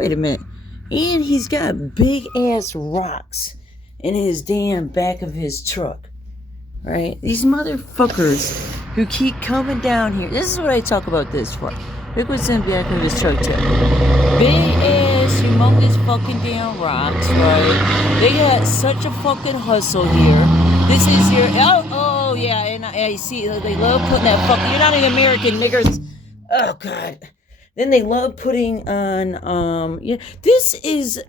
Wait a minute. And he's got big ass rocks in his damn back of his truck. Right? These motherfuckers who keep coming down here. This is what I talk about this for. Look what's in the back of his truck too. Big ass, humongous fucking damn rocks, right? They got such a fucking hustle here. This is your oh yeah, and I see they love putting that fucking. You're not an American, niggers. Oh god. Then they love putting on yeah. This is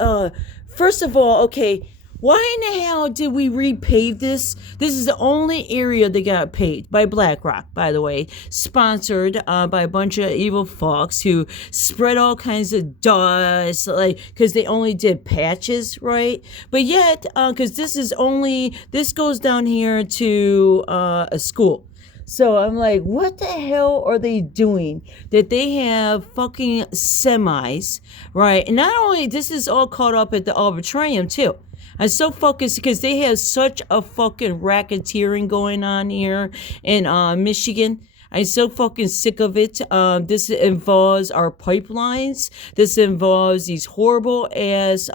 first of all, okay. Why in the hell did we repave this? This is the only area that got paved by BlackRock, by the way, sponsored by a bunch of evil fucks who spread all kinds of dust, like, because they only did patches, right? But yet, because this goes down here to a school. So I'm like, what the hell are they doing that they have fucking semis, right? And not only, this is all caught up at the Arbitrarium too. I'm so focused because they have such a fucking racketeering going on here in Michigan. I'm so fucking sick of it. This involves our pipelines. This involves these horrible ass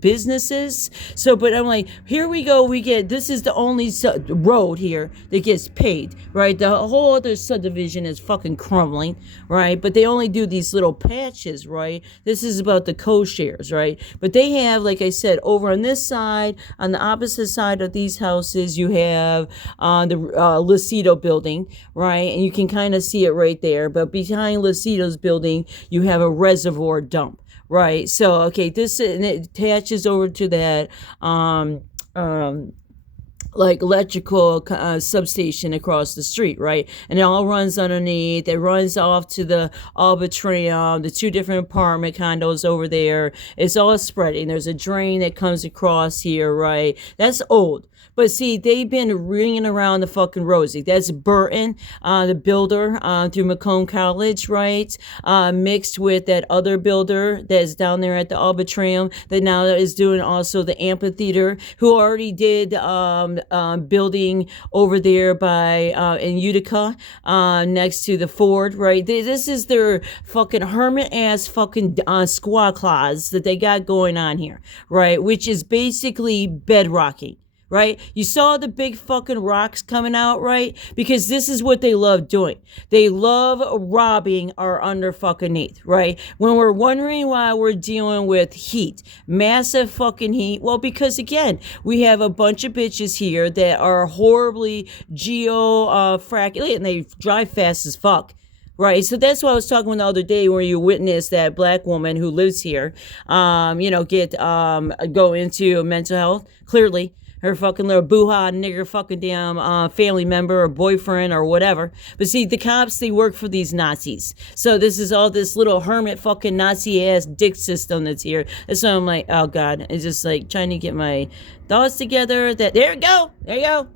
businesses. So, but I'm like, here we go. This is the only road here that gets paid, right? The whole other subdivision is fucking crumbling, right? But they only do these little patches, right? This is about the co-shares, right? But they have, like I said, over on this side, on the opposite side of these houses, you have the Lucido building, right? And you can kind of see it right there, but behind Lucido's building you have a reservoir dump, right? So okay, this, and it attaches over to that like electrical substation across the street, right? And it all runs underneath. It runs off to the Arbitrarium, the two different apartment condos over there. It's all spreading. There's a drain that comes across here, right? That's old. But see, they've been ringing around the fucking rosy. That's Burton, the builder through Macomb College, right? Mixed with that other builder that's down there at the Arbitrarium that now is doing also the amphitheater, who already did building over there by in Utica next to the Ford, right? This is their fucking hermit-ass fucking squad clause that they got going on here, right? Which is basically bedrocking. Right? You saw the big fucking rocks coming out, right? Because this is what they love doing. They love robbing our under fucking neath, right? When we're wondering why we're dealing with heat, massive fucking heat, well, because again, we have a bunch of bitches here that are horribly frackulated, and they drive fast as fuck. Right, so that's what I was talking about the other day, where you witnessed that black woman who lives here, go into mental health. Clearly, her fucking little boo-ha nigger fucking damn family member or boyfriend or whatever. But see, the cops, they work for these Nazis. So this is all this little hermit fucking Nazi-ass dick system that's here. And so I'm like, oh God, it's just like trying to get my thoughts together. There you go. Yeah.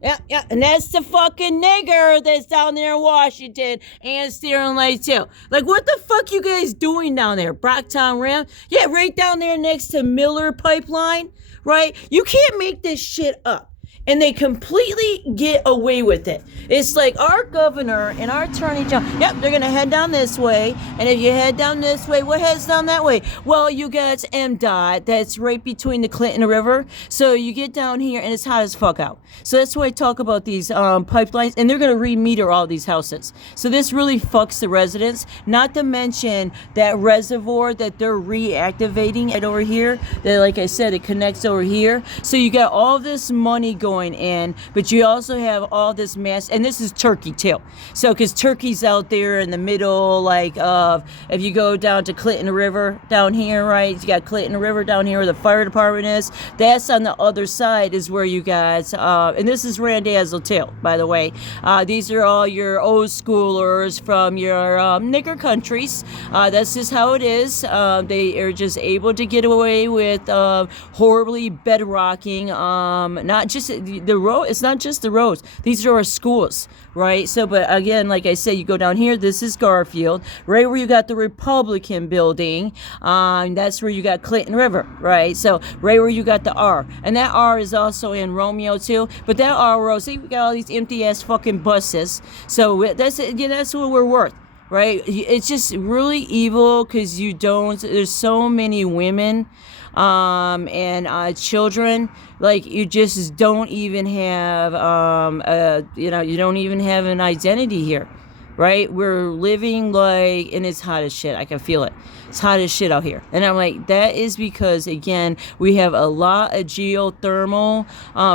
And that's the fucking nigger that's down there in Washington and steering light too. Like, what the fuck you guys doing down there? Brocktown Rim? Yeah, right down there next to Miller Pipeline. Right? You can't make this shit up. And they completely get away with it. It's like our governor and our attorney general, yep, they're going to head down this way. And if you head down this way, what heads down that way? Well, you got MDOT. That's right between the Clinton River. So you get down here and it's hot as fuck out. So that's why I talk about these pipelines. And they're going to re-meter all these houses. So this really fucks the residents. Not to mention that reservoir that they're reactivating right over here. That, like I said, it connects over here. So you got all this money going in, but you also have all this mass, and this is Turkey too. So, because Turkey's out there in the middle, like of, if you go down to Clinton River down here, right? You got Clinton River down here where the fire department is. That's on the other side is where you guys, and this is Randazzo too, by the way. These are all your old schoolers from your nigger countries. That's just how it is. They are just able to get away with horribly bedrocking, not just the road. It's not just the roads. These are our schools, right? So, but again, like I said, you go down here, this is Garfield, right where you got the Republican building. That's where you got Clinton River, right? So right where you got the R. And that R is also in Romeo too. But that R road, see, we got all these empty ass fucking buses. So that's what we're worth. right? It's just really evil because there's so many women and children. Like, you just don't even have you don't even have an identity here, right? We're living like, and it's hot as shit. I can feel it. It's hot as shit out here. And I'm like, that is because, again, we have a lot of geothermal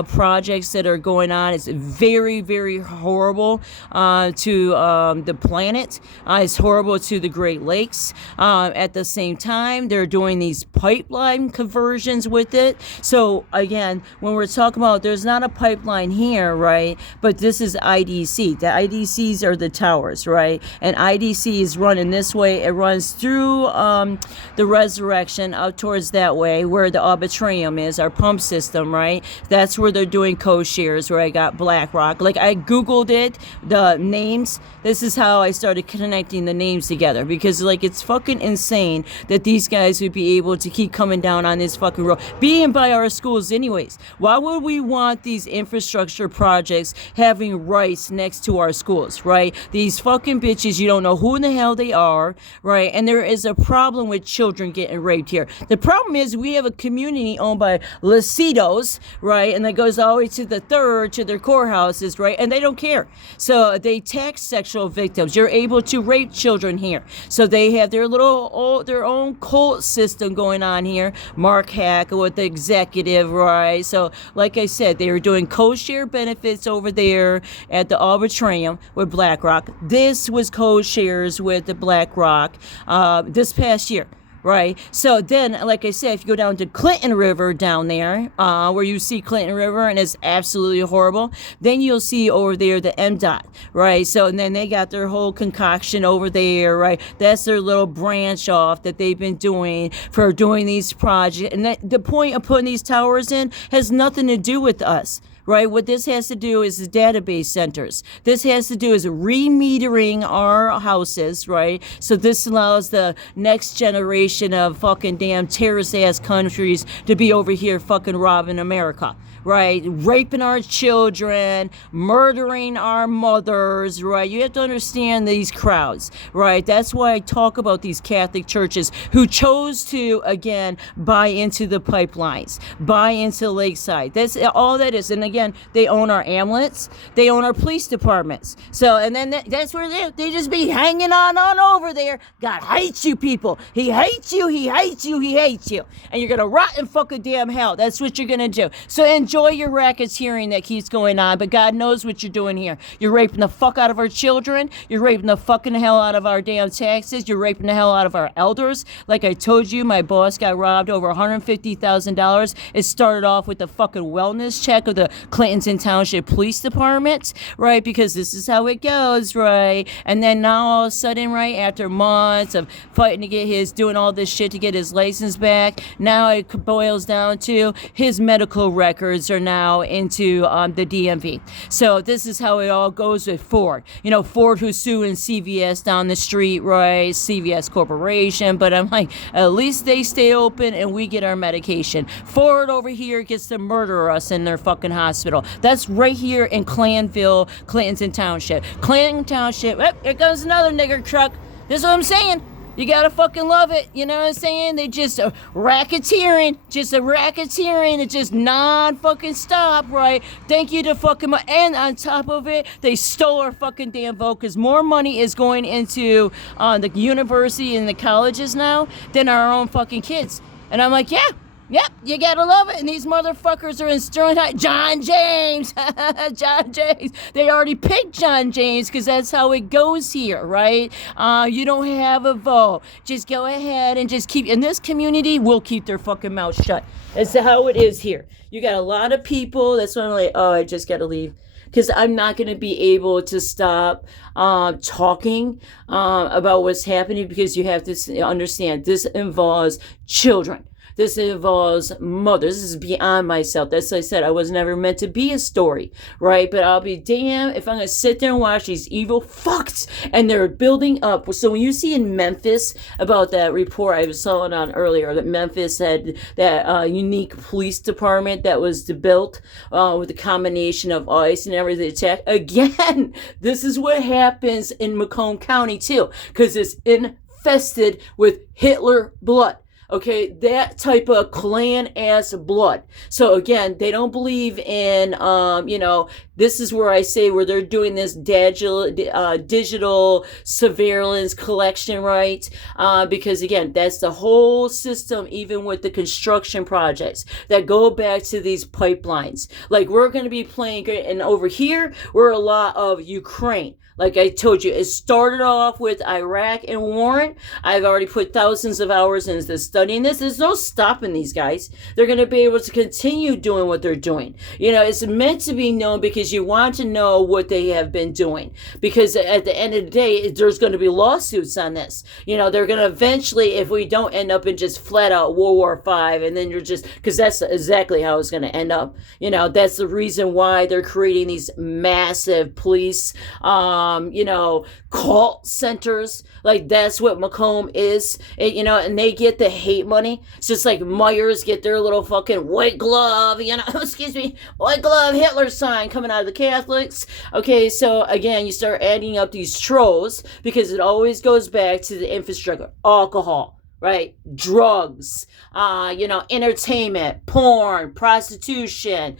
projects that are going on. It's very, very horrible to the planet. It's horrible to the Great Lakes. At the same time, they're doing these pipeline conversions with it. So, again, when we're talking about, there's not a pipeline here, right? But this is IDC. The IDCs are the towers, right? And IDC is running this way. It runs through the Resurrection out towards that way where the arbitrarium is, our pump system, right? That's where they're doing co-shares, where I got BlackRock. Like, I Googled it, the names. This is how I started connecting the names together, because, like, it's fucking insane that these guys would be able to keep coming down on this fucking road, being by our schools anyways. Why would we want these infrastructure projects having rights next to our schools, right? These fucking bitches, you don't know who in the hell they are, right? And there is a problem with children getting raped here. The problem is we have a community owned by Lasitos, right? And that goes all the way to the third, to their courthouses, right? And they don't care. So they tax sexual victims. You're able to rape children here. So they have their their own cult system going on here. Mark Hack with the executive, right? So, like I said, they were doing co-share benefits over there at the Arbitrarium with BlackRock. This was co-shares with the BlackRock this past year. Right. So then, like I said, if you go down to Clinton River down there, where you see Clinton River and it's absolutely horrible, then you'll see over there the MDOT. Right. So, and then they got their whole concoction over there. Right. That's their little branch off that they've been doing for doing these projects. And the point of putting these towers in has nothing to do with us. Right, what this has to do is the database centers. This has to do is remetering our houses, right? So this allows the next generation of fucking damn terrorist ass countries to be over here fucking robbing America. Right, raping our children, murdering our mothers, right? You have to understand these crowds, right? That's why I talk about these Catholic churches who chose to, again, buy into the pipelines, buy into Lakeside. That's all that is. And again, they own our ambulance, they own our police departments. So, and then that's where they just be hanging on over there. God hates you people. He hates you, he hates you, he hates you. And you're going to rot in fucking damn hell. That's what you're going to do. So enjoy your racketeering that keeps going on, but God knows what you're doing here. You're raping the fuck out of our children. You're raping the fucking hell out of our damn taxes. You're raping the hell out of our elders. Like I told you, my boss got robbed over $150,000. It started off with the fucking wellness check of the Clinton Township Police Department, right? Because this is how it goes, right? And then now all of a sudden, right, after months of fighting to get doing all this shit to get his license back, now it boils down to his medical records are now into the DMV. So this is how it all goes with Ford. You know, Ford who's suing CVS down the street, right? CVS Corporation. But I'm like, at least they stay open and we get our medication. Ford over here gets to murder us in their fucking hospital. That's right here in Clanville, Clinton Township. Clinton Township. Oh, here comes another nigger truck. This is what I'm saying. You gotta fucking love it, you know what I'm saying? They just racketeering, it just non-fucking stop, right? Thank you to fucking, and on top of it, they stole our fucking damn vote, because more money is going into the university and the colleges now than our own fucking kids. And I'm like, yeah. Yep, you gotta love it. And these motherfuckers are in Sterling Heights. John James. John James. They already picked John James because that's how it goes here, right? You don't have a vote. Just go ahead and just keep... And this community will keep their fucking mouth shut. That's how it is here. You got a lot of people. That's why I'm like, oh, I just gotta leave. Because I'm not going to be able to stop talking about what's happening, because you have to understand this involves children. This involves mothers. This is beyond myself. That's what I said. I was never meant to be a story, right? But I'll be damned if I'm going to sit there and watch these evil fucks and they're building up. So when you see in Memphis about that report I was telling on earlier, that Memphis had that unique police department that was built with a combination of ICE and everything attack. Again, this is what happens in Macomb County too, because it's infested with Hitler blood. Okay, that type of clan-ass blood. So again, they don't believe in, this is where I say where they're doing this digital surveillance collection, right? Because again, that's the whole system, even with the construction projects that go back to these pipelines. Like we're going to be playing, and over here, we're a lot of Ukraine. Like I told you, it started off with Iraq and Warren. I've already put thousands of hours into studying this. There's no stopping these guys. They're going to be able to continue doing what they're doing. It's meant to be known because you want to know what they have been doing. Because at the end of the day, there's going to be lawsuits on this. They're going to eventually, if we don't end up in just flat out World War V, and then you're just, because that's exactly how it's going to end up. That's the reason why they're creating these massive police, cult centers. Like that's what Macomb is, and they get the hate money. It's just like Myers get their little fucking white glove, white glove Hitler sign coming out of the Catholics. Okay, so again, you start adding up these trolls because it always goes back to the infrastructure, alcohol, right? Drugs, entertainment, porn, prostitution,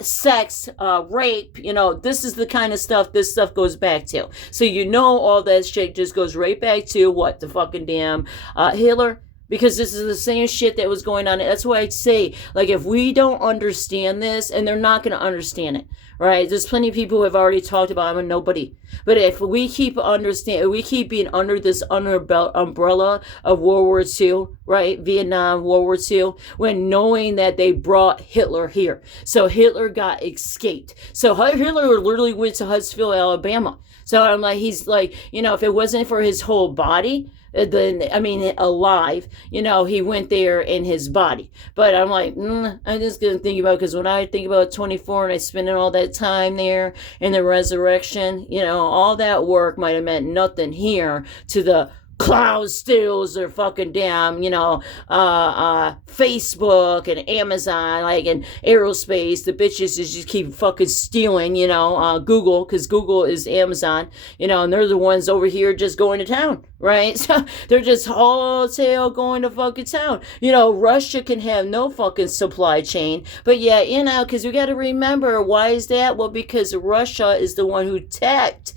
sex, rape, this is the kind of stuff this stuff goes back to. So all that shit just goes right back to what? The fucking damn Hitler. Because this is the same shit that was going on. That's why I'd say, like, if we don't understand this, and they're not going to understand it, right? There's plenty of people who have already talked about, I'm a nobody. But if we keep being under this umbrella of World War II, right? Vietnam, World War II, when knowing that they brought Hitler here. So Hitler got escaped. So Hitler literally went to Huntsville, Alabama. So I'm like, he's like, if it wasn't for his whole body, alive, he went there in his body. But I'm like, I'm just going to think about, because when I think about 24 and I spent all that time there in the resurrection, all that work might have meant nothing here to the cloud steals their fucking damn, Facebook and Amazon, and aerospace. The bitches just keep fucking stealing, Google, because Google is Amazon, and they're the ones over here just going to town, right? So they're just wholesale going to fucking town. Russia can have no fucking supply chain, but because we got to remember, why is that? Well, because Russia is the one who attacked,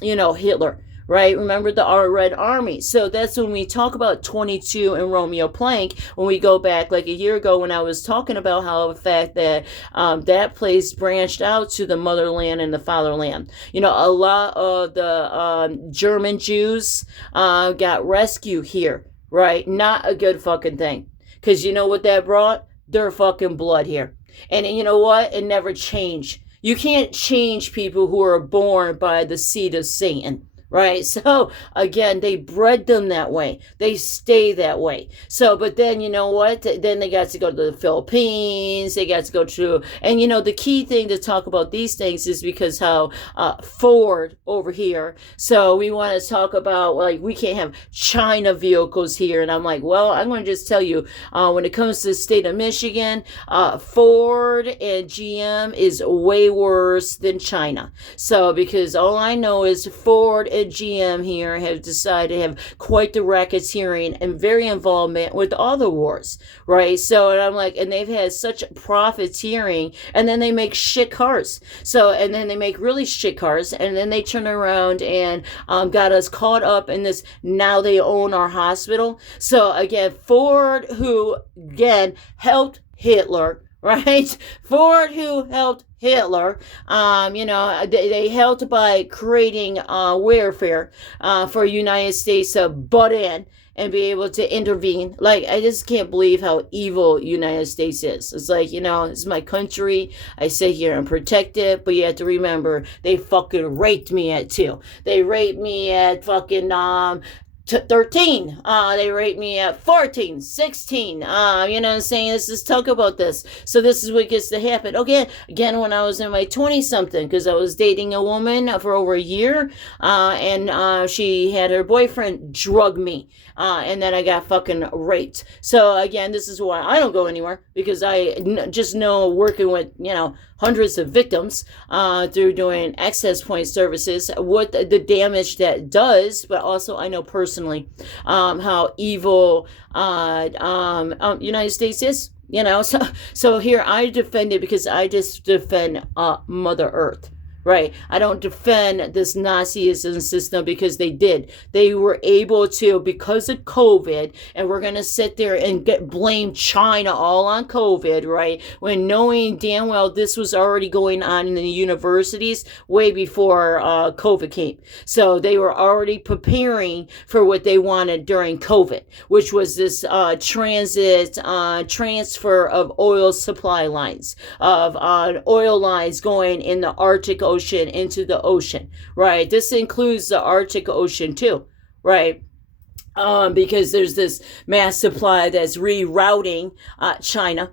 Hitler. Right? Remember the Red Army. So that's when we talk about 22 and Romeo Plank, when we go back like a year ago when I was talking about how the fact that that place branched out to the motherland and the fatherland. A lot of the German Jews got rescued here, right? Not a good fucking thing. Because you know what that brought? Their fucking blood here. And you know what? It never changed. You can't change people who are born by the seed of Satan. Right? So, again, they bred them that way. They stay that way. So, but then, you know what? Then they got to go to the Philippines. They got to go to, and, the key thing to talk about these things is because how Ford over here. So, we want to talk about, like, we can't have China vehicles here. And I'm like, well, I'm going to just tell you, when it comes to the state of Michigan, Ford and GM is way worse than China. So, because all I know is Ford and GM here have decided to have quite the racketeering and very involvement with all the wars, right? So, and I'm like, and they've had such profiteering, and then they make shit cars. So, and then they make really shit cars, and then they turn around and got us caught up in this, now they own our hospital. So, again, Ford, who, again, helped Hitler, right? Ford, who helped Hitler, they helped by creating warfare for United States to butt in and be able to intervene. Like, I just can't believe how evil United States is. It's like, it's my country. I sit here and protect it, but you have to remember, they fucking raped me at 2. They raped me at fucking 13. They rate me at 14, 16. You know what I'm saying? Let's just talk about this. So this is what gets to happen. Okay, again, when I was in my 20 something, because I was dating a woman for over a year, and she had her boyfriend drug me. And then I got fucking raped. So again, this is why I don't go anywhere, because I just know working with, hundreds of victims through doing access point services, what the damage that does, but also I know personally how evil United States is. So here I defend it because I just defend Mother Earth. Right. I don't defend this Nazism system because they were able to, because of COVID, and we're going to sit there and blame China all on COVID, right? When knowing damn well this was already going on in the universities way before COVID came. So they were already preparing for what they wanted during COVID, which was this transfer of oil supply lines, of oil lines going in the Arctic Ocean into the ocean, right? This includes the Arctic Ocean too, right? Because there's this mass supply that's rerouting China.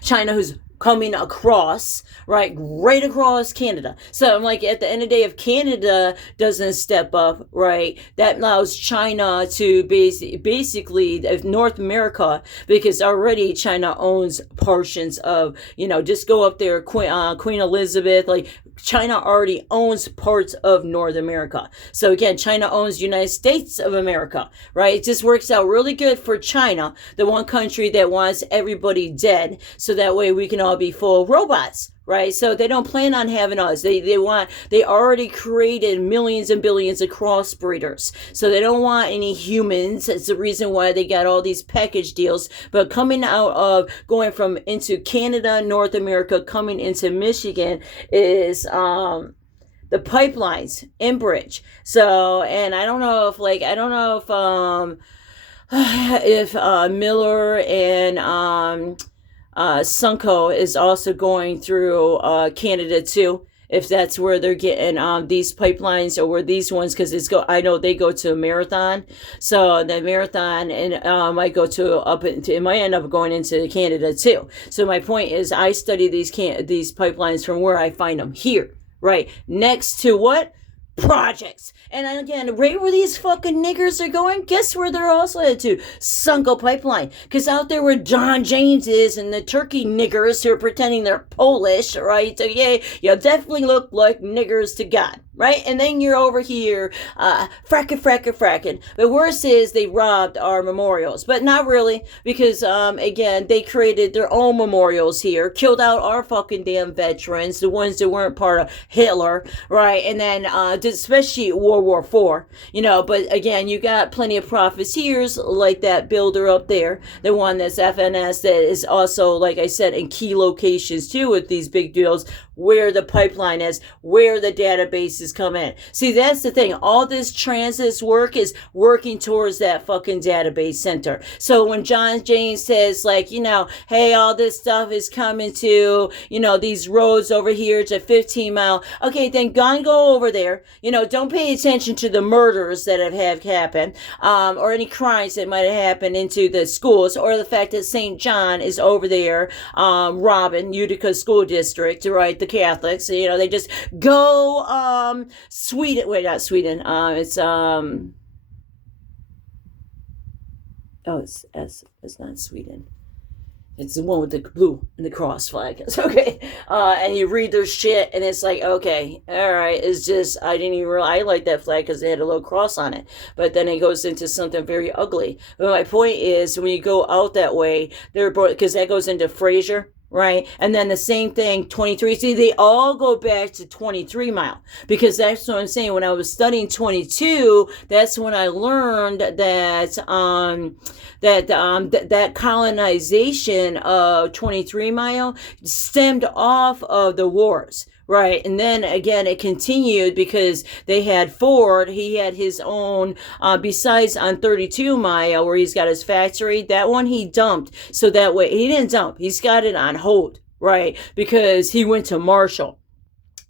China who's coming across, right across Canada. So I'm like, at the end of the day, if Canada doesn't step up, right, that allows China to basically North America, because already China owns portions of, just go up there, Queen Elizabeth, like China already owns parts of North America. So again, China owns the United States of America, right? It just works out really good for China, the one country that wants everybody dead, so that way we can all be full robots, right? So they don't plan on having us. They already created millions and billions of crossbreeders. So they don't want any humans. It's the reason why they got all these package deals. But coming out of going from into Canada, North America, coming into Michigan is the pipelines, Enbridge. So, and I don't know if Miller and Sunco is also going through Canada too, if that's where they're getting these pipelines, or where these ones, because I know they go to Marathon, so the Marathon and might go to it might end up going into Canada too. So my point is, I study these pipelines from where I find them here, right next to what? Projects. And again, right where these fucking niggers are going, guess where they're also headed to? Sunco Pipeline. Because out there where John James is and the turkey niggers who are pretending they're Polish, right? So yeah, you definitely look like niggers to God, right? And then you're over here fracking. But worse is they robbed our memorials. But not really, because again, they created their own memorials here, killed out our fucking damn veterans, the ones that weren't part of Hitler, right? And then especially World War IV, but again, you got plenty of profiteers like that builder up there, the one that's FNS, that is also, like I said, in key locations too with these big deals, where the pipeline is, where the databases come in. See, that's the thing. All this transit work is working towards that fucking database center. So when John James says, like, hey, all this stuff is coming to, these roads over here to 15 Mile. Okay, then go over there. Don't pay attention to the murders that have happened, or any crimes that might have happened into the schools, or the fact that St. John is over there, robbing Utica School District, right? The Catholics, they just go, Sweden, wait, not Sweden, it's not Sweden. It's the one with the blue and the cross flag. Okay. And you read their shit and it's like, okay, all right. It's just, I didn't even realize I like that flag because they had a little cross on it. But then it goes into something very ugly. But my point is, when you go out that way, because that goes into Fraser, right? And then the same thing, 23. See, they all go back to 23 Mile, because that's what I'm saying. When I was studying 22, that's when I learned that that colonization of 23 Mile stemmed off of the wars. Right. And then again, it continued because they had Ford. He had his own, besides on 32 Mile, where he's got his factory, that one he dumped. So that way, he didn't dump. He's got it on hold, right? Because he went to Marshall.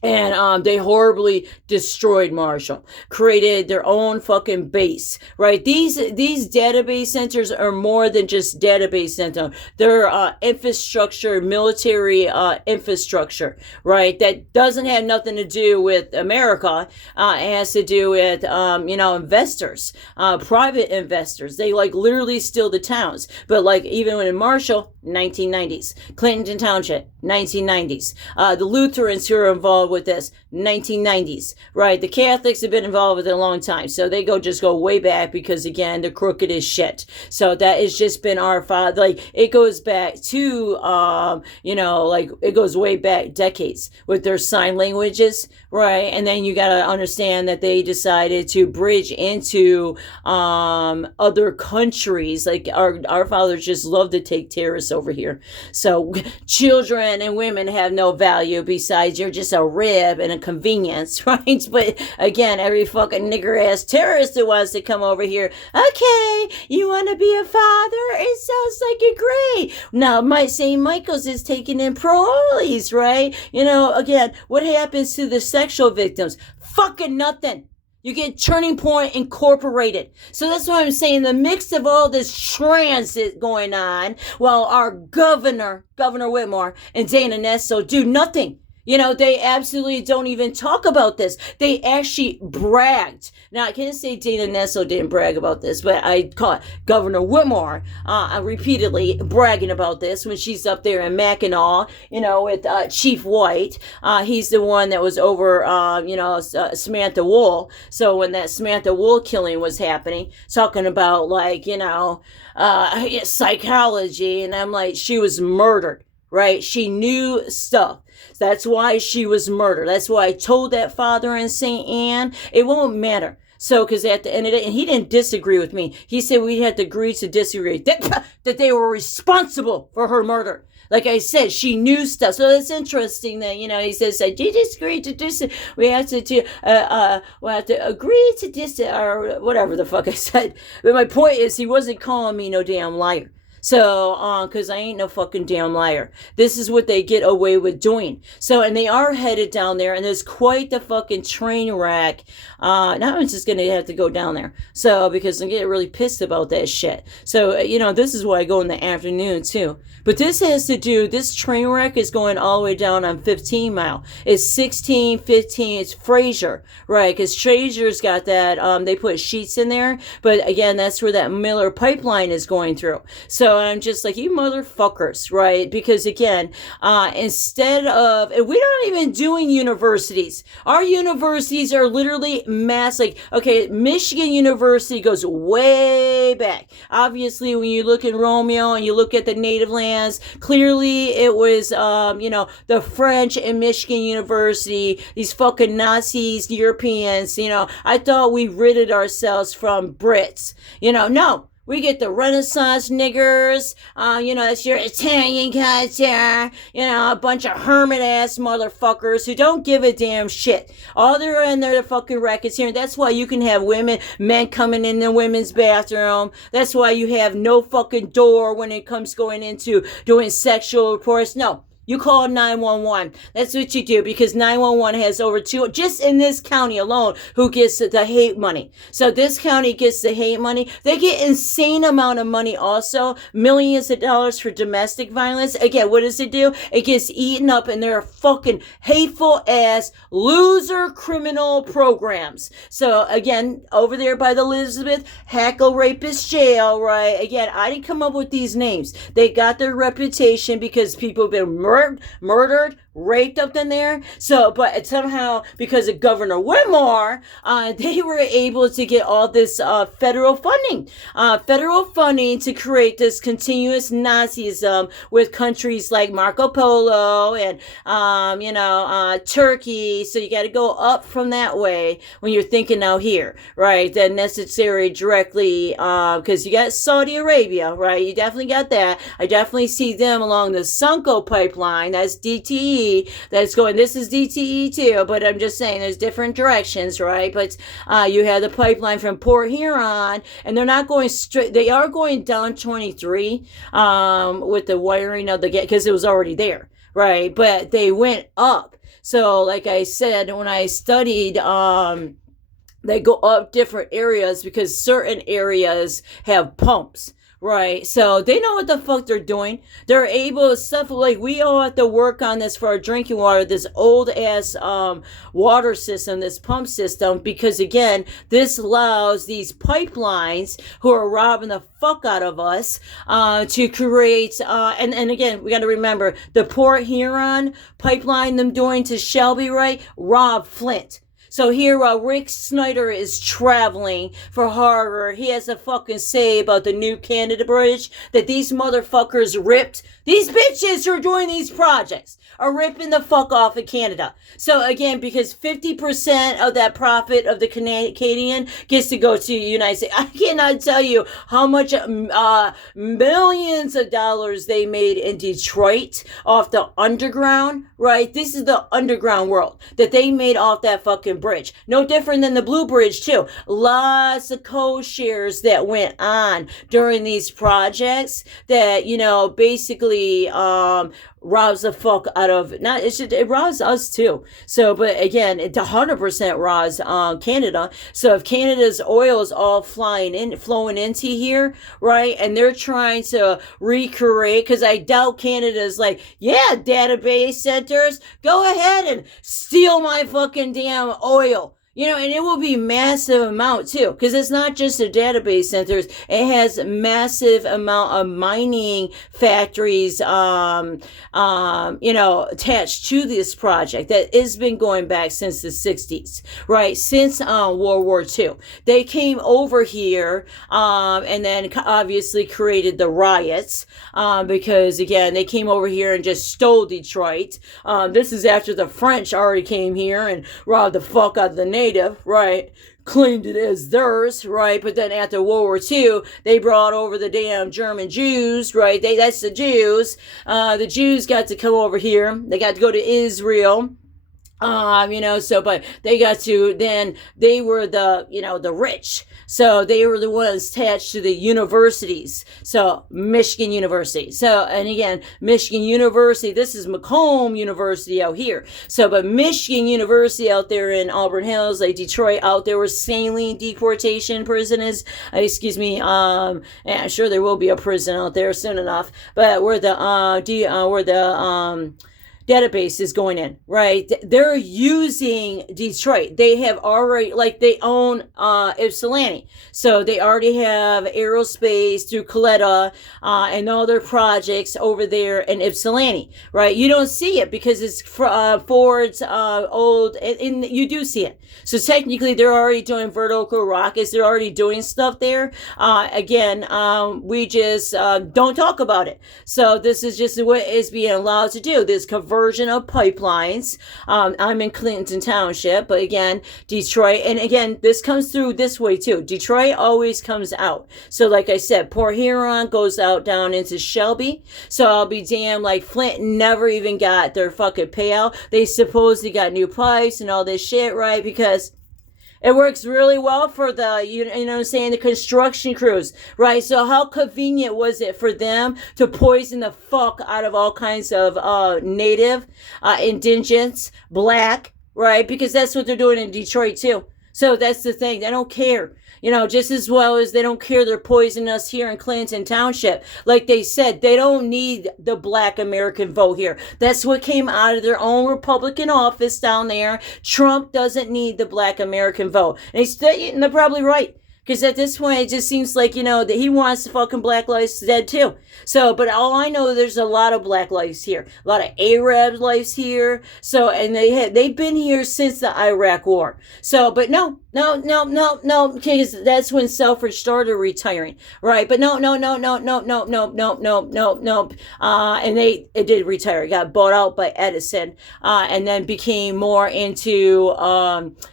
And they horribly destroyed Marshall, created their own fucking base, right? These database centers are more than just database center. They're infrastructure, military infrastructure, right? That doesn't have nothing to do with America. It has to do with investors, private investors. They like literally steal the towns. But like even in Marshall, 1990s, Clinton Township, 1990s, the Lutherans who are involved with this, 1990s, right? The Catholics have been involved with it a long time, so they just go way back because again, the crooked is shit. So that has just been our father. Like it goes back to, it goes way back decades with their sign languages, right? And then you gotta understand that they decided to bridge into other countries. Like our fathers just love to take terrorists over here. So children and women have no value besides you're just a rib and a convenience, right? But again, every fucking nigger ass terrorist that wants to come over here, okay, you want to be a father? It sounds like you're great. Now, St. Michael's is taking in parolees, right? Again, what happens to the sexual victims? Fucking nothing. You get Turning Point Incorporated. So that's why I'm saying the mix of all this transit going on, while our Governor Whitmore and Dana Nessel do nothing. They absolutely don't even talk about this. They actually bragged. Now, I can't say Dana Nessel didn't brag about this, but I caught Governor Whitmore repeatedly bragging about this when she's up there in Mackinac, with Chief White. He's the one that was over, Samantha Wool. So when that Samantha Wool killing was happening, talking about, psychology, and I'm like, she was murdered, right? She knew stuff. That's why she was murdered. That's why I told that father in St. Anne, it won't matter. So, because at the end of the day, and he didn't disagree with me. He said we had to agree to disagree. That they were responsible for her murder. Like I said, she knew stuff. So it's interesting that, he says, I did disagree to disagree. We have to agree to disagree, or whatever the fuck I said. But my point is, he wasn't calling me no damn liar. So, because I ain't no fucking damn liar. This is what they get away with doing. So, and they are headed down there, and there's quite the fucking train wreck. Now I'm just gonna have to go down there. So, because I'm getting really pissed about that shit. So, this is why I go in the afternoon too. But this has to do, this train wreck is going all the way down on 15 Mile. It's 16, 15, it's Fraser, right? Because Fraser's got that, they put sheets in there. But again, that's where that Miller pipeline is going through. So I'm just like, you motherfuckers, right? Because again, instead of, and we're not even doing universities. Our universities are literally mass. Like, okay, Michigan University goes way back. Obviously, when you look in Romeo and you look at the native lands, clearly it was, the French and Michigan University, these fucking Nazis, Europeans, I thought we ridded ourselves from Brits. No. We get the Renaissance niggers, that's your Italian culture, a bunch of hermit-ass motherfuckers who don't give a damn shit. All they're in their fucking records here. That's why you can have men coming in the women's bathroom. That's why you have no fucking door when it comes going into doing sexual reports. No. You call 911. That's what you do, because 911 has over just in this county alone, who gets the hate money. So this county gets the hate money. They get insane amount of money also, millions of dollars for domestic violence. Again, what does it do? It gets eaten up in their fucking hateful ass loser criminal programs. So again, over there by the Elizabeth Hackle Rapist Jail, right? Again, I didn't come up with these names. They got their reputation because people have been murdered, raped up in there. So, but somehow, because of Governor Whitmore, they were able to get all this federal funding to create this continuous Nazism with countries like Marco Polo and, Turkey. So you got to go up from that way when you're thinking out here, right? That necessary directly, because you got Saudi Arabia, right? You definitely got that. I definitely see them along the Sunco pipeline. That's DTE. That's going, this is DTE too, but I'm just saying there's different directions, right? But you have the pipeline from Port Huron, and they're not going straight, they are going down 23 with the wiring of the gate, because it was already there, right? But they went up. So, like I said, when I studied, they go up different areas because certain areas have pumps. Right, so they know what the fuck they're doing. They're able to stuff like we all have to work on this for our drinking water, this old ass water system, this pump system, because again, this allows these pipelines who are robbing the fuck out of us to create and again, we got to remember the Port Huron pipeline them doing to Shelby, right? Rob Flint. So here, while Rick Snyder is traveling for Harvard, he has a fucking say about the new Canada Bridge that these motherfuckers ripped. These bitches who are doing these projects are ripping the fuck off of Canada. So again, because 50% of that profit of the Canadian gets to go to the United States. I cannot tell you how much millions of dollars they made in Detroit off the underground, right? This is the underground world that they made off that fucking bridge. No different than the Blue Bridge too. Lots of co-shares that went on during these projects that, you know, basically robs the fuck out of it robs us too. So, but again, it 100% robs Canada. So if Canada's oil is all flowing into here, right, and they're trying to recreate, because I doubt Canada's like, yeah, database centers, go ahead and steal my fucking damn oil. You know, and it will be massive amount too, because it's not just the database centers. It has massive amount of mining factories, you know, attached to this project that has been going back since the 60s, right? Since World War II. They came over here and then obviously created the riots because, again, they came over here and just stole Detroit. This is after the French already came here and robbed the fuck out of the native, right? Claimed it as theirs, right? But then after World War II, they brought over the damn German Jews, right? That's the Jews. The Jews got to come over here. They got to go to Israel. You know, so, but they got to, then they were the, you know, the rich. So they were the ones attached to the universities. So Michigan University. So, and again, Michigan University, this is Macomb University out here. So, but Michigan University out there in Auburn Hills, like Detroit, out there was saline deportation prisoners. Excuse me. And I'm sure there will be a prison out there soon enough, but where the database is going in, right? They're using Detroit. They have already, like, they own Ypsilanti. So they already have aerospace through Coletta and all their projects over there in Ypsilanti, right? You don't see it because it's Ford's old, and you do see it. So technically, they're already doing vertical rockets. They're already doing stuff there. Again, we just don't talk about it. So this is just what is being allowed to do. This conversion of pipelines. I'm in Clinton Township, but again, Detroit, and again, this comes through this way too. Detroit always comes out. So like I said, Port Huron goes out down into Shelby. So I'll be damned, like Flint never even got their fucking payout. They supposedly got new pipes and all this shit, right? Because it works really well for the, you know what I'm saying, the construction crews, right? So how convenient was it for them to poison the fuck out of all kinds of native, indigenous, black, right? Because that's what they're doing in Detroit too. So that's the thing. They don't care. You know, just as well as they don't care they're poisoning us here in Clinton Township. Like they said, they don't need the black American vote here. That's what came out of their own Republican office down there. Trump doesn't need the black American vote. And they're probably right. Because at this point, it just seems like, you know, that he wants the fucking black lives dead too. So, but all I know, there's a lot of black lives here. A lot of Arab lives here. So, and they've been here since the Iraq War. So, but no, because that's when Selfridge started retiring, right? But no. And it did retire. It got bought out by Edison, and then became more into,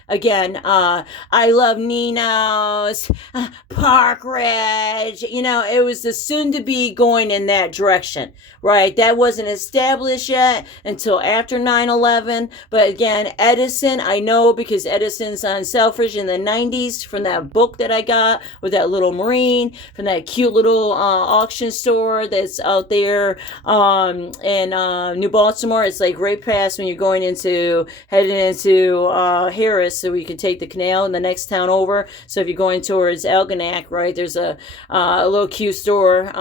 again, I love Nino's. Ridge, Park Ridge. You know, it was the soon to be going in that direction, right? That wasn't established yet until after 9/11. But again, Edison, I know because Edison's on Selfridge in the 90s from that book that I got with that little Marine, from that cute little auction store that's out there in New Baltimore. It's like right past when you're heading into Harris, so we could take the canal in the next town over. So if you're going towards Algonac, right, there's a little cute store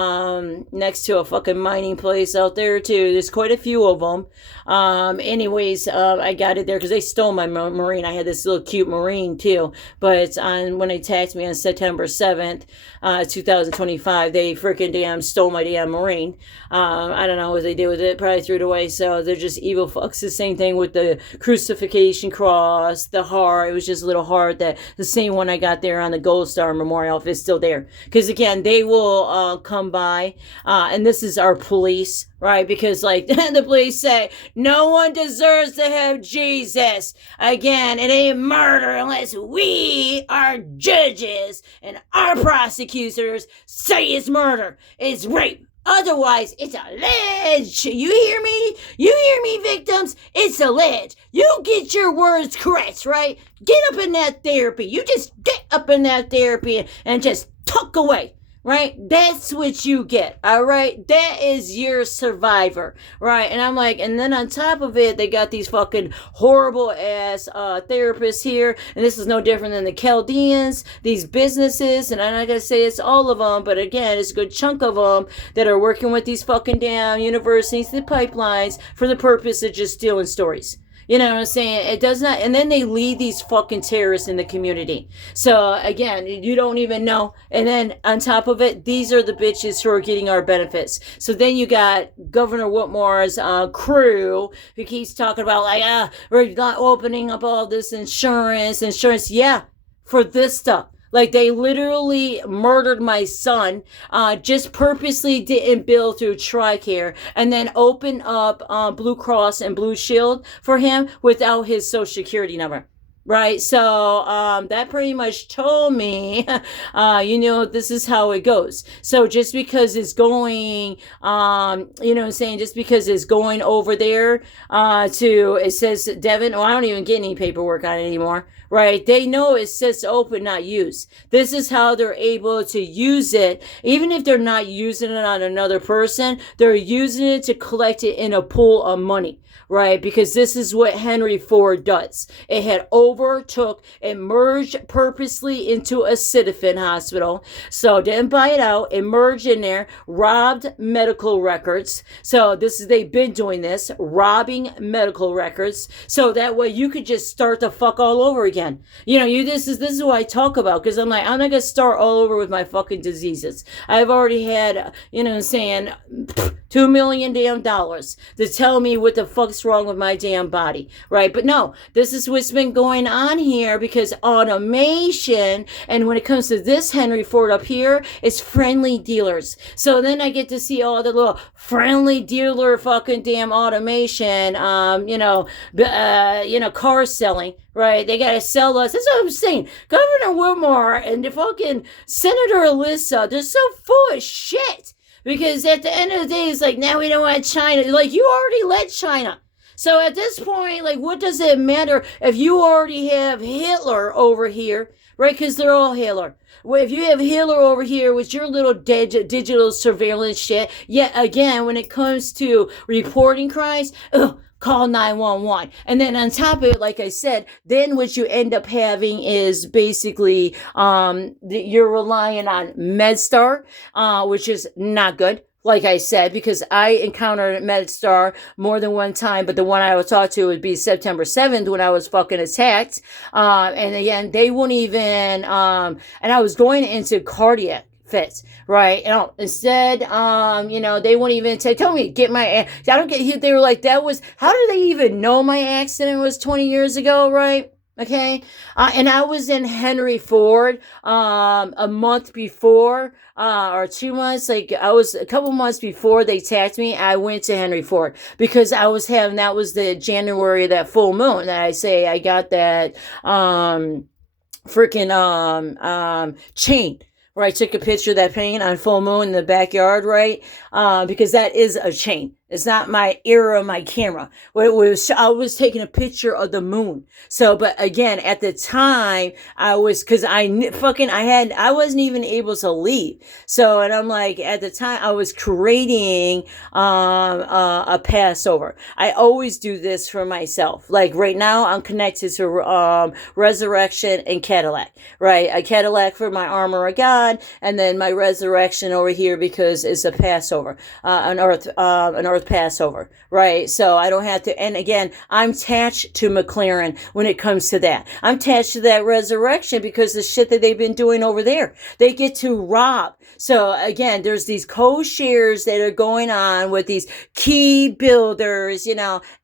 next to a fucking mining place out there too. There's quite a few of them. Anyways, I got it there because they stole my Marine. I had this little cute Marine too, but when they taxed me on September 7th, 2025, they freaking damn stole my damn Marine. I don't know what they did with it. Probably threw it away. So they're just evil fucks. The same thing with the crucifixion cross, the heart. It was just a little heart, that the same one I got there on the Gold Star Memorial, if it's still there. Because again, they will come by, and this is our police, right? Because like the police say, no one deserves to have Jesus. Again, it ain't murder unless we are judges and our prosecutors say it's murder. It's rape. Otherwise, it's alleged. You hear me? You hear me, victims? It's alleged. You get your words correct, right? Get up in that therapy. You just get up in that therapy and just tuck away. Right? That's what you get. All right? That is your survivor. Right? And I'm like, and then on top of it, they got these fucking horrible ass therapists here. And this is no different than the Chaldeans, these businesses. And I'm not going to say it's all of them, but again, it's a good chunk of them that are working with these fucking damn universities, the pipelines, for the purpose of just stealing stories. You know what I'm saying? It does not, and then they lead these fucking terrorists in the community. So again, you don't even know. And then on top of it, these are the bitches who are getting our benefits. So then you got Governor Whitmore's crew who keeps talking about like, we're not opening up all this insurance. Yeah, for this stuff. Like, they literally murdered my son, just purposely didn't bill through TRICARE, and then opened up Blue Cross and Blue Shield for him without his Social Security number. Right? So that pretty much told me, this is how it goes. So just because it's going, just because it's going over there it says Devin, I don't even get any paperwork on it anymore. Right? They know it says open, not use. This is how they're able to use it. Even if they're not using it on another person, they're using it to collect it in a pool of money. Right? Because this is what Henry Ford does. It had overtook and merged purposely into a Citizen hospital. So didn't buy it out. It merged in there, robbed medical records. So they've been doing this, robbing medical records. So that way you could just start the fuck all over again. This is what I talk about. Because I'm like, I'm not going to start all over with my fucking diseases. I've already had, $2 million damn dollars to tell me what the fuck's wrong with my damn body, right? But no, this is what's been going on here, because automation, and when it comes to this Henry Ford up here, it's friendly dealers. So then I get to see all the little friendly dealer fucking damn automation, car selling. Right, they gotta sell us. That's what I'm saying. Governor Whitmore and the fucking Senator Alyssa, they're so full of shit. Because at the end of the day, it's like, now we don't want China. Like, you already let China. So at this point, like, what does it matter if you already have Hitler over here, right? Because they're all Hitler. Well, if you have Hitler over here with your little digital surveillance shit, yet again, when it comes to reporting crimes, call 911. And then on top of it, like I said, then what you end up having is basically you're relying on MedStar, which is not good. Like I said, because I encountered MedStar more than one time, but the one I would talk to would be September 7th when I was fucking attacked. And again, they won't even, and I was going into cardiac fits, right? Instead, they won't even tell me, I don't get hit. They were like, how do they even know my accident was 20 years ago, right? Okay. And I was in Henry Ford, a month before, or 2 months, I was a couple months before they attacked me. I went to Henry Ford because that was the January, that full moon that I say I got that, freaking chain. Where I took a picture of that pain on full moon in the backyard, right? Because that is a chain. It's not my error of my camera. What it was, I was taking a picture of the moon. So, but again, at the time, I wasn't even able to leave. So, and I'm like, at the time, I was creating a Passover. I always do this for myself. Like right now, I'm connected to Resurrection and Cadillac, right? A Cadillac for my armor of God, and then my Resurrection over here because it's a Passover, an Earth Passover, right? So I don't have to, and again, I'm attached to McLaren when it comes to that. I'm attached to that Resurrection because the shit that they've been doing over there, they get to rob. So again, there's these co-shares that are going on with these key builders,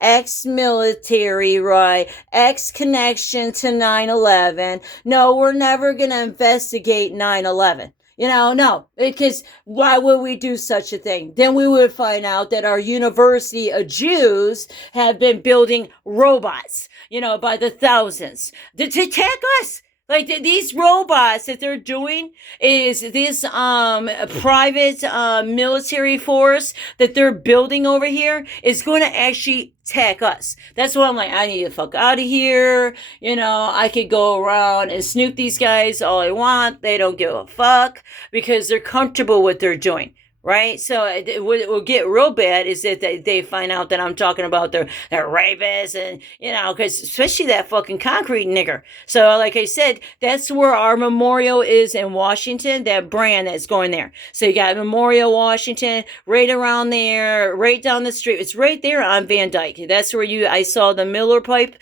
ex-military, right? Ex-connection to 9/11. No, we're never going to investigate 9/11. No, because why would we do such a thing? Then we would find out that our university of Jews have been building robots, by the thousands to attack us. Like these robots that they're doing is this private military force that they're building over here is going to actually attack us. That's why I'm like, I need to fuck out of here. I could go around and snoop these guys all I want. They don't give a fuck because they're comfortable with what they're doing. Right? So what will get real bad is that they find out that I'm talking about their rapists and, because especially that fucking concrete nigger. So like I said, that's where our memorial is in Washington, that brand that's going there. So you got Memorial Washington right around there, right down the street. It's right there on Van Dyke. That's where I saw the Miller Pipe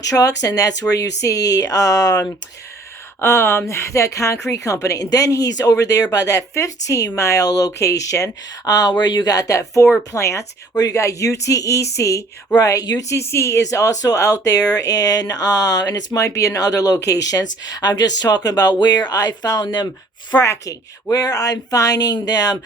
trucks, and that's where you see that concrete company. And then he's over there by that 15-mile location, where you got that Ford plant, where you got UTEC, right? UTC is also out there and it might be in other locations. I'm just talking about where I found them fracking, where I'm finding them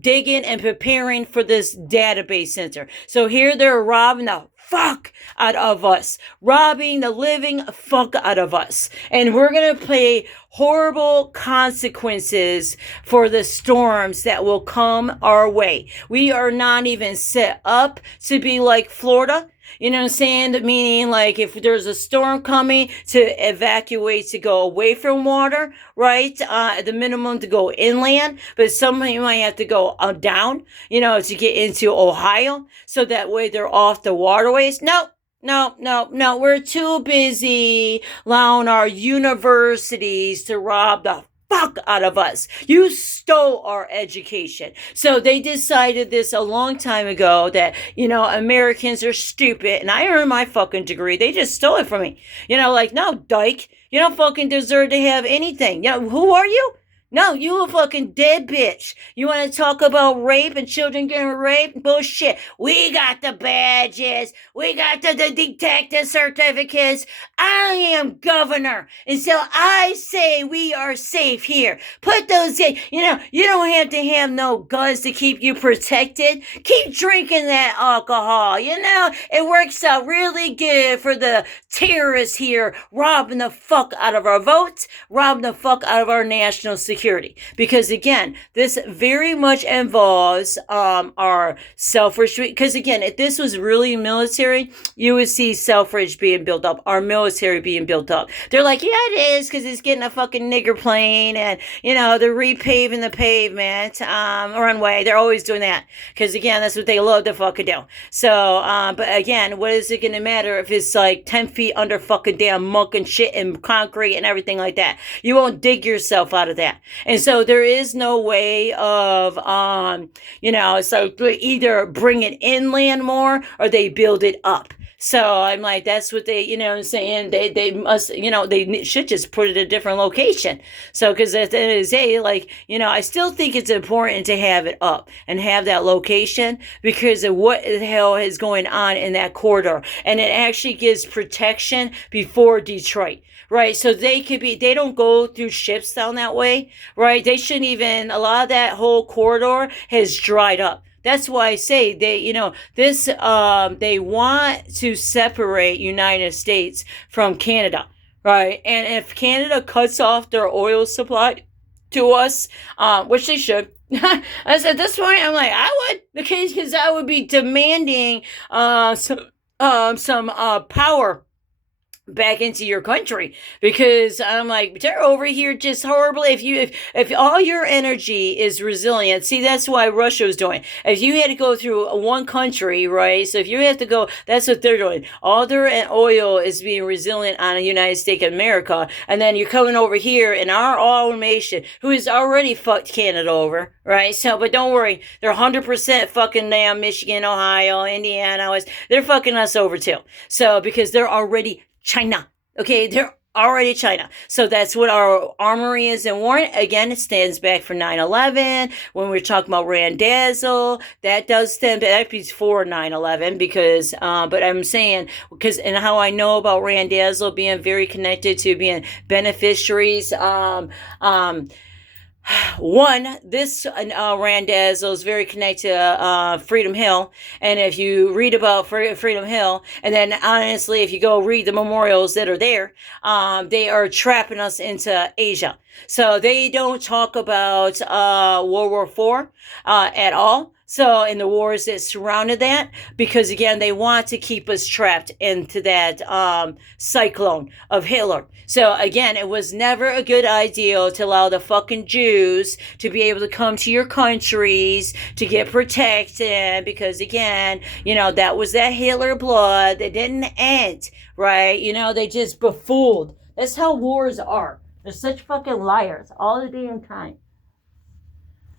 digging and preparing for this database center. So here they're robbing the fuck out of us, robbing the living fuck out of us. And we're going to pay horrible consequences for the storms that will come our way. We are not even set up to be like Florida. You know what I'm saying? Meaning, like, if there's a storm coming, to evacuate, to go away from water, right? At the minimum, to go inland. But somebody might have to go down, to get into Ohio. So that way they're off the waterways. No. We're too busy allowing our universities to rob the fuck out of us. You stole our education. So they decided this a long time ago that, Americans are stupid, and I earned my fucking degree. They just stole it from me. No, dyke. You don't fucking deserve to have anything. Who are you? No, you a fucking dead bitch. You want to talk about rape and children getting raped? Bullshit. We got the badges. We got the detective certificates. I am governor. And so I say we are safe here. Put those in. You don't have to have no guns to keep you protected. Keep drinking that alcohol. It works out really good for the terrorists here, robbing the fuck out of our votes, robbing the fuck out of our national security. Because again, this very much involves our Selfridge. Because again, if this was really military, you would see Selfridge being built up, our military being built up. They're like, yeah, it is, because it's getting a fucking nigger plane, and they're repaving the pavement runway. They're always doing that because again, that's what they love to fucking do. So, but again, what is it going to matter if it's like 10 feet under fucking damn muck and shit and concrete and everything like that? You won't dig yourself out of that. And so there is no way of, so either bring it inland more or they build it up. So I'm like, that's what they, I'm saying, they must, they should just put it in a different location. So, because at the end of the day, like, I still think it's important to have it up and have that location because of what the hell is going on in that corridor. And it actually gives protection before Detroit. Right, so they don't go through ships down that way, right? They shouldn't even, a lot of that whole corridor has dried up. That's why I say they want to separate United States from Canada, right? And if Canada cuts off their oil supply to us, which they should. I said, at this point, I'm like, I would, because I would be demanding some power back into your country, because I'm like, they're over here just horribly. If all your energy is resilient, see, that's why Russia was doing. If you had to go through one country, right? So if you have to go, that's what they're doing. All their oil is being resilient on the United States of America, and then you're coming over here in our own nation, who has already fucked Canada over, right? So, but don't worry, they're 100% fucking damn Michigan, Ohio, Indiana, they're fucking us over too. So because they're already China. Okay, they're already China. So that's what our armory is in Warren. Again, it stands back for 9/11. When we're talking about Randazzo, that does stand back before 9/11, because, but I'm saying, because, and how I know about Randazzo being very connected to being beneficiaries, one, this Randazzo is very connected to Freedom Hill, and if you read about Freedom Hill, and then honestly, if you go read the memorials that are there, they are trapping us into Asia. So they don't talk about World War IV at all. So, in the wars that surrounded that, because again, they want to keep us trapped into that cyclone of Hitler. So, again, it was never a good idea to allow the fucking Jews to be able to come to your countries to get protected, because again, you know, that was that Hitler blood that didn't end, right? You know, they just befooled. That's how wars are. They're such fucking liars all the damn time.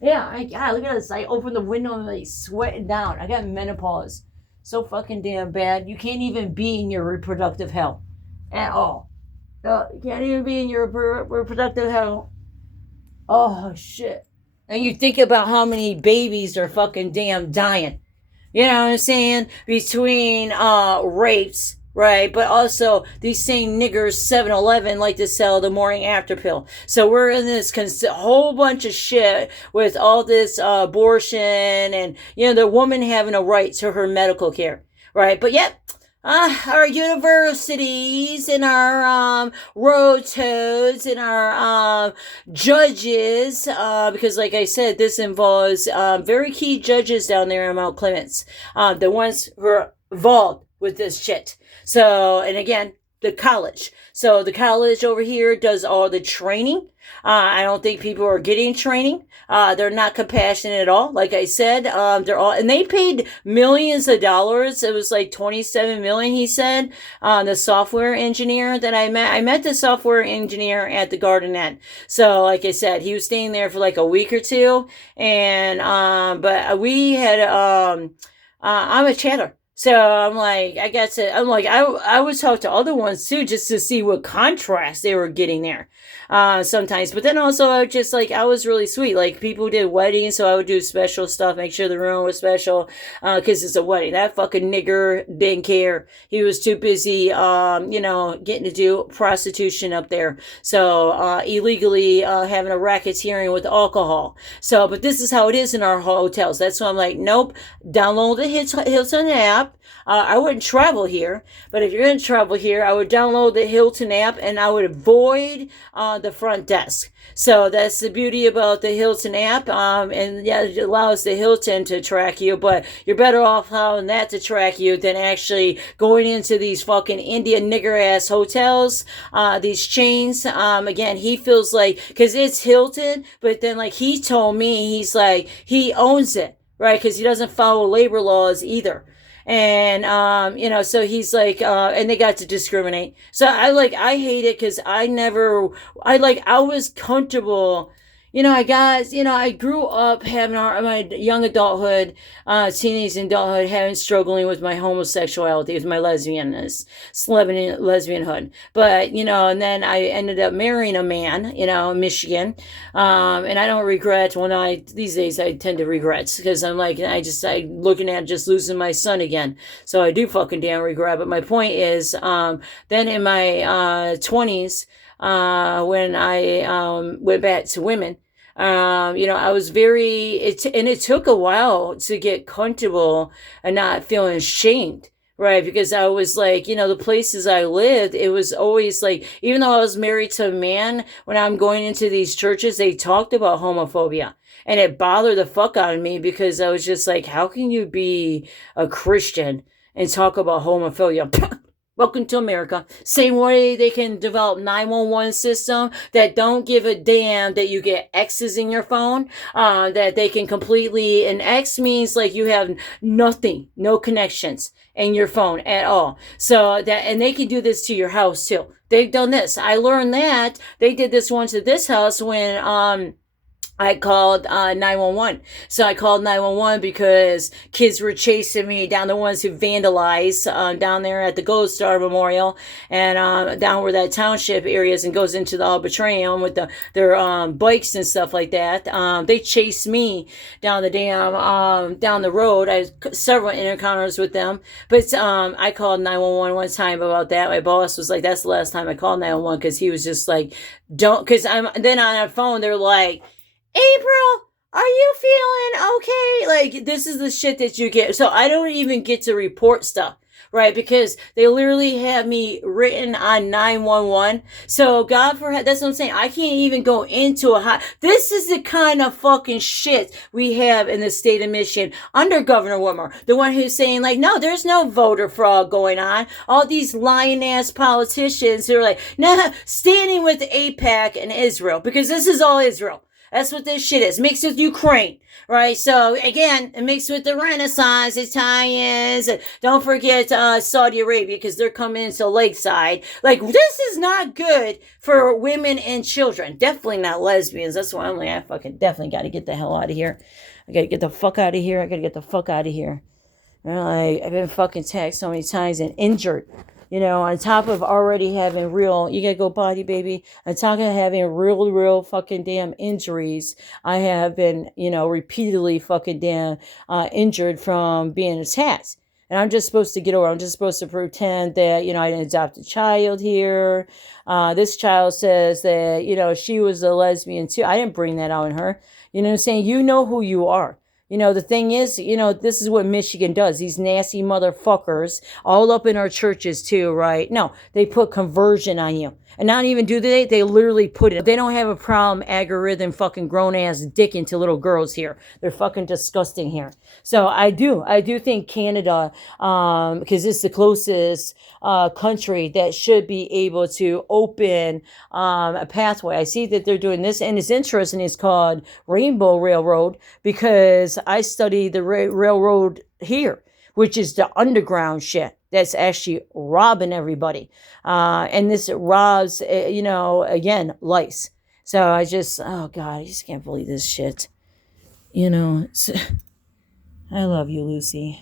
Yeah, God, look at this. I opened the window and like sweating down. I got menopause. So fucking damn bad. You can't even be in your reproductive health at all. You can't even be in your reproductive health. Oh, shit. And you think about how many babies are fucking damn dying. You know what I'm saying? Between rapes, right? But also, these same niggers, 7-Eleven, like to sell the morning after pill. So we're in this whole bunch of shit with all this abortion and, you know, the woman having a right to her medical care, right? But yet, our universities and our road toads and our judges, because like I said, this involves very key judges down there in Mount Clemens, the ones who are involved with this shit. So, and again, the college. So the college over here does all the training. I don't think people are getting training. They're not compassionate at all. Like I said, they're all, and they paid millions of dollars. It was like 27 million, he said, the software engineer that I met the software engineer at the Garden Inn. So, like I said, he was staying there for like a week or two. And, but we had, I'm a chatter. So I'm like, I would talk to other ones too, just to see what contrast they were getting there, sometimes. But then also I was really sweet. Like people did weddings, so I would do special stuff, make sure the room was special, cause it's a wedding. That fucking nigger didn't care. He was too busy, getting to do prostitution up there. So, illegally, having a racketeering with alcohol. So, but this is how it is in our hotels. That's why I'm like, nope, download the Hilton app. I wouldn't travel here, but if you're going to travel here, I would download the Hilton app and I would avoid the front desk. So that's the beauty about the Hilton app. And yeah, it allows the Hilton to track you, but you're better off allowing that to track you than actually going into these fucking Indian nigger ass hotels, these chains. Again, he feels like, cause it's Hilton, but then like he told me, he's like, he owns it, right? Cause he doesn't follow labor laws either. And, so he's like, and they got to discriminate. So I hate it because I was comfortable. I grew up having my young adulthood, teenage adulthood, struggling with my homosexuality, with my lesbianhood. But, and then I ended up marrying a man, in Michigan. And I don't regret these days I tend to regret because I'm like, I looking at just losing my son again. So I do fucking damn regret. But my point is, then in my, 20s, when I went back to women, I was and it took a while to get comfortable and not feeling ashamed, Right, because I was like, the places I lived, it was always like, even though I was married to a man, when I'm going into these churches, they talked about homophobia. And it bothered the fuck out of me because I was just like, how can you be a Christian and talk about homophobia? Welcome to America. Same way they can develop 911 system that don't give a damn that you get X's in your phone, that they can completely, and X means like you have nothing, no connections in your phone at all. So that, and they can do this to your house too. They've done this. I learned that they did this once at this house when, I called 911. So I called 911 because kids were chasing me down, the ones who vandalized down there at the Gold Star Memorial and down where that township area is and goes into the Arbitrarium with their bikes and stuff like that. They chased me down the down the road. I had several encounters with them, but I called 911 one time about that. My boss was like, "That's the last time I called 911," because he was just like, "Don't," because I'm then on the phone. They're like, "April, are you feeling okay?" Like, this is the shit that you get. So I don't even get to report stuff, right? Because they literally have me written on 911. So God forbid, that's what I'm saying. I can't even go into this is the kind of fucking shit we have in the state of Michigan under Governor Whitmer. The one who's saying like, no, there's no voter fraud going on. All these lying ass politicians who are like, nah, standing with AIPAC and Israel, because this is all Israel. That's what this shit is. Mixed with Ukraine, right? So, again, mixed with the Renaissance, Italians. Don't forget Saudi Arabia, because they're coming into Lakeside. Like, this is not good for women and children. Definitely not lesbians. That's why I'm like, I fucking definitely got to get the hell out of here. I got to get the fuck out of here. I got to get the fuck out of here. Like, I've been fucking tagged so many times and injured. On top of already having you gotta go potty, baby. On top of having real fucking damn injuries, I have been, repeatedly fucking damn injured from being attacked. And I'm just supposed to get over. I'm just supposed to pretend that, I didn't adopt a child here. This child says that, she was a lesbian too. I didn't bring that out in her. You know what I'm saying? You know who you are. The thing is, this is what Michigan does. These nasty motherfuckers all up in our churches too, right? No, they put conversion on you. And not even do they literally put it. They don't have a problem algorithm fucking grown ass dick into little girls here. They're fucking disgusting here. So I do think Canada, because it's the closest country that should be able to open a pathway. I see that they're doing this, and it's interesting. It's called Rainbow Railroad, because I study the railroad here, which is the underground shit that's actually robbing everybody. And this robs, again, lice. So oh God, I just can't believe this shit. I love you, Lucy.